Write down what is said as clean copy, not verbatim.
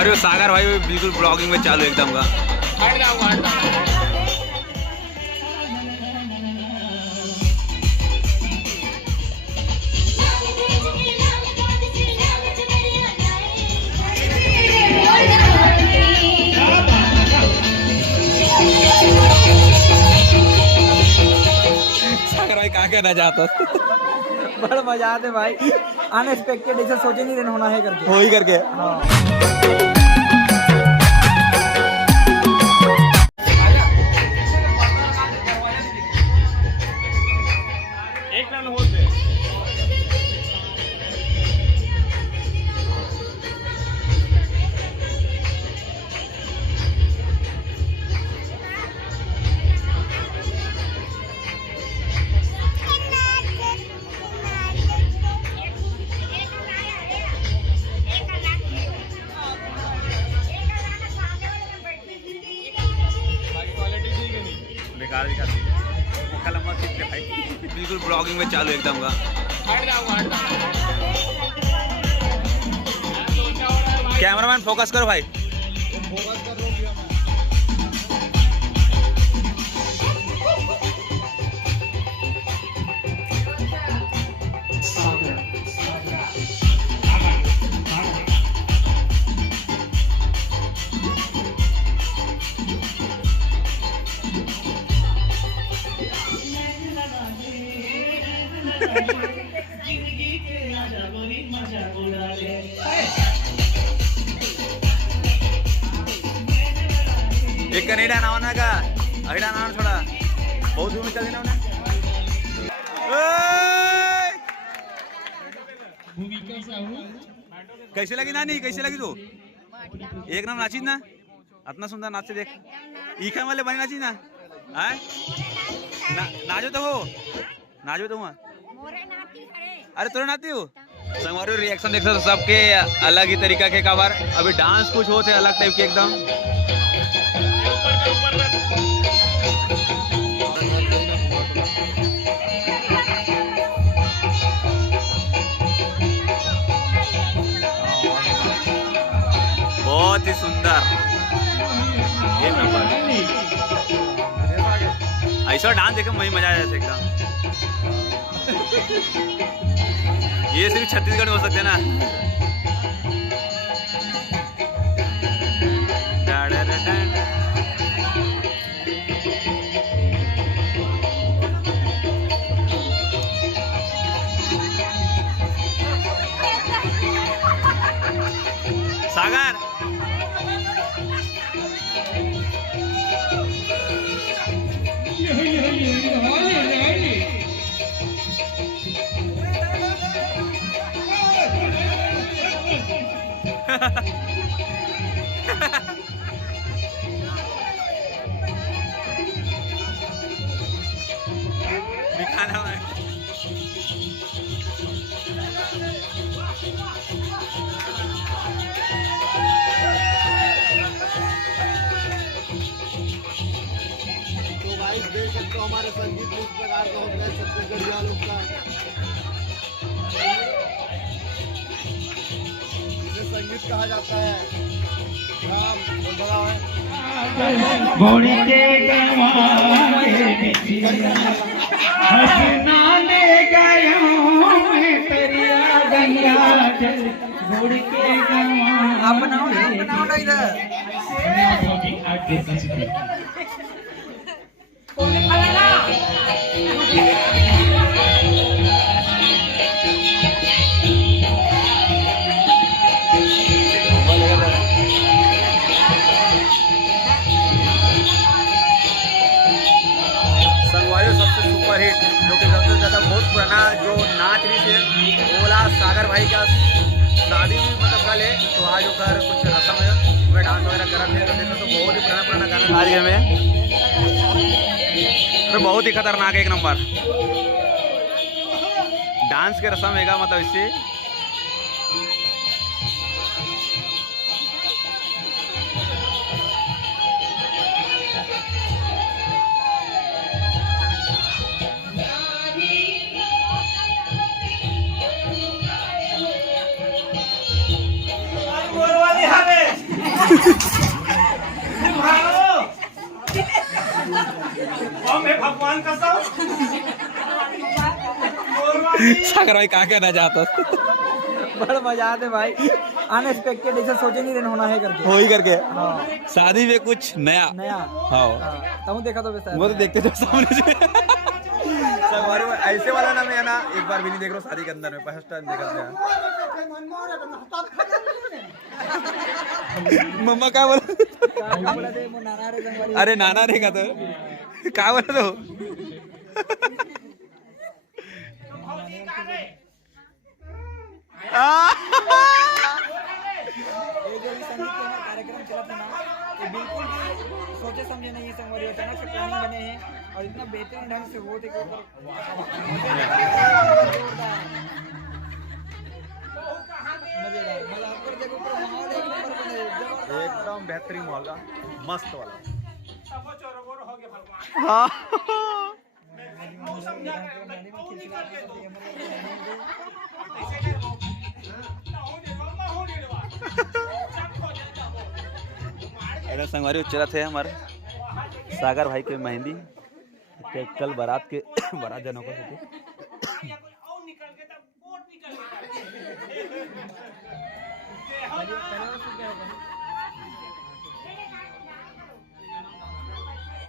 संगवारी सागर भाई बिल्कुल ब्लॉगिंग में चालू एकदम का। सागर भाई कहाँ कहना चाहता बड़ा मजा आते भाई, अनएक्सपेक्टेड, ऐसा सोचे नहीं रहना होना है करके हो ही करके। हाँ। बेकार दिखाती है कल हम सीखते भाई बिल्कुल ब्लॉगिंग में चालू एकदम का। कैमरामैन फोकस करो भाई। एक का नहीं डाना होना का अभी डाना थोड़ा बहुत दूर में चल देना उन्हें। कैसे लगी नानी, कैसे लगी तू? एक नाम नाची ना, इतना सुंदर नाचते देख। ईखा वाले बने नाची ना, हैं? नाचो तो हो, नाचो तो हुआ। अरे तोरे नाती हो। संगवारी रिएक्शन देख सकते सबके अलग ही तरीका के कवर। अभी डांस कुछ होते अलग टाइप के एकदम। बहुत ही सुंदर एक नंबर। ऐसा डांस देखे वही मजा आ जाता एकदम। ये सिर्फ छत्तीसगढ़ में हो सकते हैं ना। सागर दिखाना है। तो भाई देख सकते हो हमारे संगीत इस प्रकार का होता है छत्तीसगढ़ वालों का। इसे संगीत कहा जाता है। राम बोल है घोड़ी के हसना ले गया मैं तेरिया गंगा जल घोड़ी के आप बनाओ ना इधर। संगवारी सबसे सुपर हिट जो कि सबसे ज़्यादा बहुत पुराना जो नाच रही थे ओला सागर भाई का शादी भी मतलब कल है। तो आज होकर कुछ रस्म है मैं डांस वगैरह कर रहे थे तो देखो तो बहुत ही पुराना गाना आज में तो बहुत ही खतरनाक एक नंबर डांस के रस्म है मतलब इससे। सागर भाई कहाँ कहना चाहता बड़ा मजा आते भाई, अनएक्सपेक्टेड ऐसा सोचे नहीं रहना होना है करके। हो ही करके हाँ शादी में कुछ नया नया। हाँ तुम देखा तो वैसा वो तो देखते थे सामने से संगवारी में ऐसे वाला ना मैं ना एक बार भी नहीं देख रहा हूँ शादी के अंदर में, फर्स्ट टाइम देखा था। मम्मा क्या बोला? अरे नाना रे का तो क्या बोला तो ये जो भी संगीत के ना कार्यक्रम चला था ना, ये बिल्कुल भी सोचे समझे नहीं है संगवारी, अचानक से प्लानिंग बने हैं और इतना बेहतरीन ढंग से वो थे कि ऊपर मजेदार, मतलब ऊपर देखो ऊपर माहौल एक नंबर बने, एकदम बेहतरीन माहौल का मस्त वाला। अरे संगवारी चला थे हमारे सागर भाई के मेहंदी के कल बारात के बारात जनों को पहले